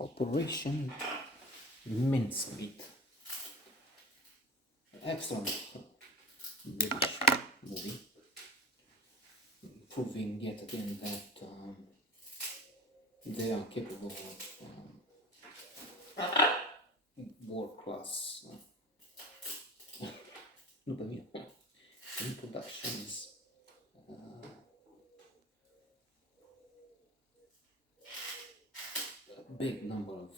Operation Mincemeat. Excellent British movie, proving yet again that they are capable of world-class in productions. A big number of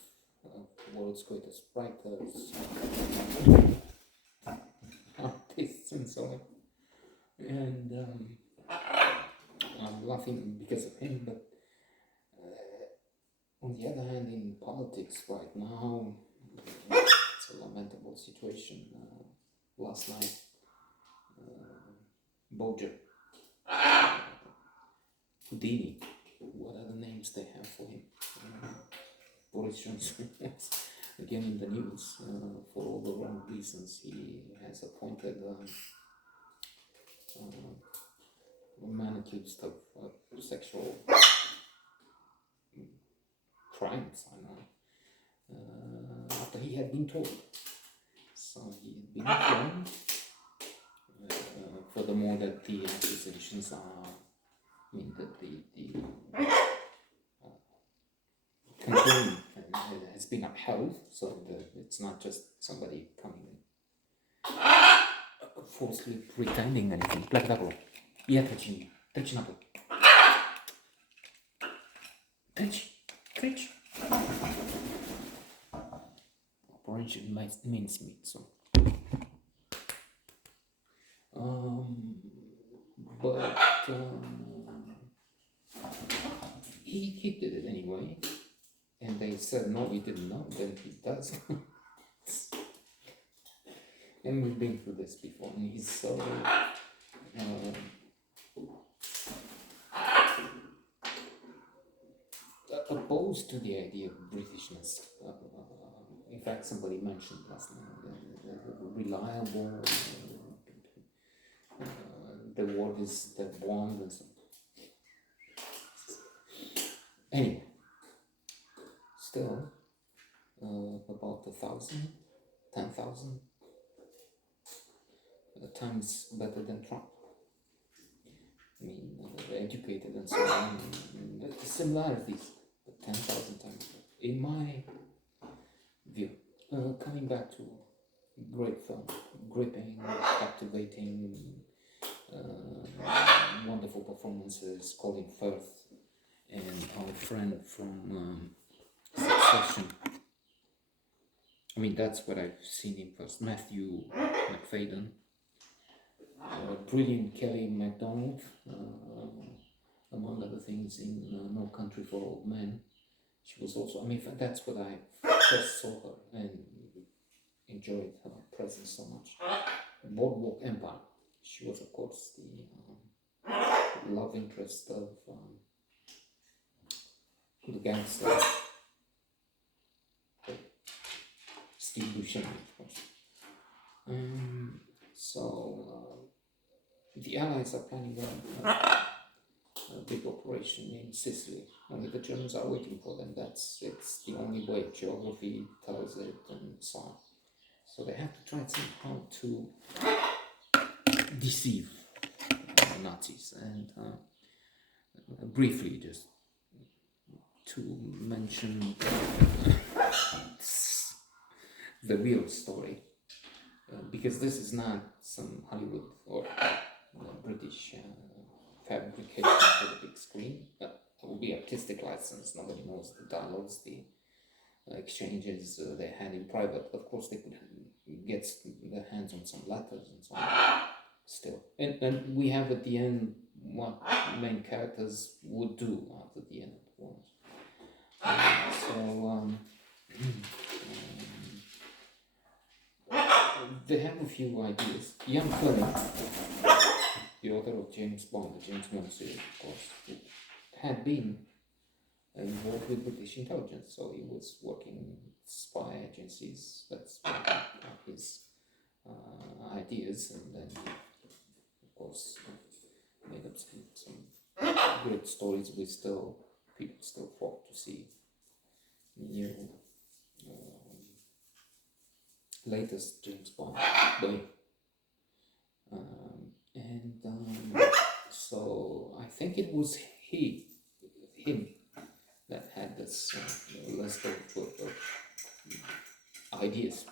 world's greatest writers, artists, and so on. And I'm laughing because of him, but on the other hand, in politics right now, it's a lamentable situation. Last night, Boja, Houdini, what are the names they have for him? Boris Johnson was again in the news for all the wrong reasons. He has appointed a man accused of sexual crimes, I know, after he had been told. So he had been informed. Furthermore, that the accusations are, that the campaign has been upheld, so it's not just somebody coming in falsely pretending anything. Treci napój. Treci. Operation Mincemeat. So. But he did it anyway, and they said no, he didn't know. Then he does, and we've been through this before. And he's so opposed to the idea of Britishness. In fact, somebody mentioned last night reliable. The word is the bond and so on. Anyway, still about 10,000 times better than Trump. I mean, educated and so on. The similarities, but 10,000 times better. In my view, coming back to great film, gripping, captivating, wonderful performances, Colin Firth and our friend from Succession. I mean, that's what I've seen him first. Matthew McFadden, brilliant Kelly MacDonald, among other things in No Country for Old Men. She was also, I mean, that's what I first saw her and enjoyed her presence so much. Boardwalk Empire. She was, of course, the love interest of the gangster Steve Buscemi, of course. The Allies are planning a big operation in Sicily. Only the Germans are waiting for them. It's the only way. Geography tells it, and so on. So they have to try somehow to deceive Nazis. And briefly, just to mention the real story, because this is not some Hollywood or British fabrication for the big screen. It will be artistic license. Nobody knows the dialogues, the exchanges they had in private. Of course, they could get their hands on some letters and so on. Still, and we have at the end what main characters would do at the end of the war. They have a few ideas. Ian Fleming, the author of James Bond, the James Bond series, of course, had been involved with British intelligence, so he was working in spy agencies. That's one of his ideas, and then he, of course, made up some great stories. People still flock to see new latest James Bond way. So I think it was him that had this list of ideas.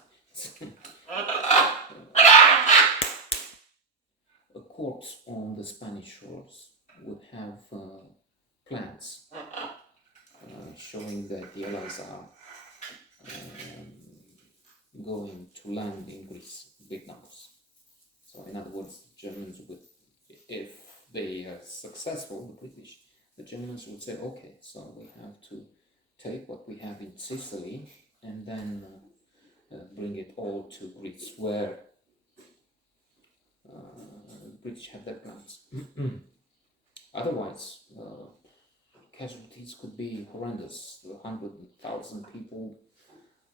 A corpse on the Spanish shores would have plans showing that the Allies are going to land in Greece, big numbers. So in other words, the Germans would, if they are successful, the Germans would say, okay, so we have to take what we have in Sicily and then bring it all to Greece, where the British have their plans. Otherwise, casualties could be horrendous. 100,000 people,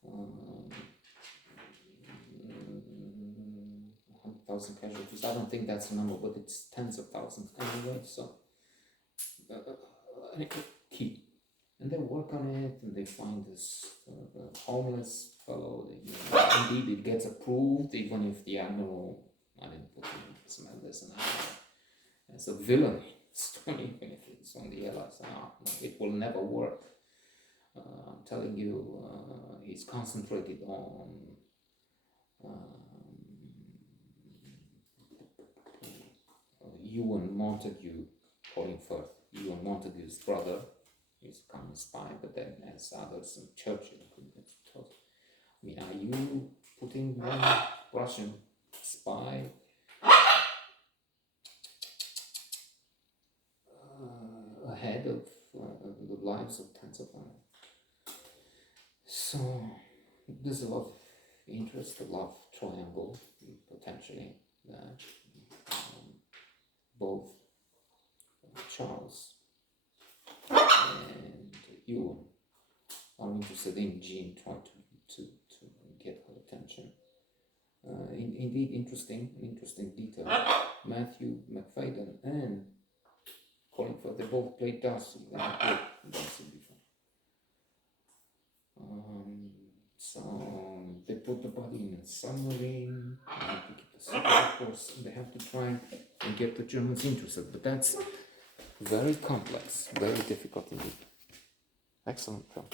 100,000 casualties. I don't think that's the number, but it's tens of thousands anyway. So, key. And they work on it, and they find this homeless fellow. Indeed, it gets approved, even if the admiral, I didn't put him as an admiral, as a villain story, even if it's on the Allies. No, it will never work. I'm telling you, he's concentrated on Ewan Montague, Hollingford, Ewan Montague's brother. He's a communist spy, but then as others, and Churchill, I mean, are you putting one Russian spy ahead of the lives of tens of them? So there's a lot of interest, a love triangle potentially that both Charles and Ewan are interested in. Jean trying to get her attention. Indeed, interesting detail. Matthew McFadden and Hollingford, they both played Darcy. They had played Darcy before. So they put the body in a submarine. They have to keep the secret, of course. They have to try and get the Germans interested, but that's very complex, very difficult indeed. Excellent film.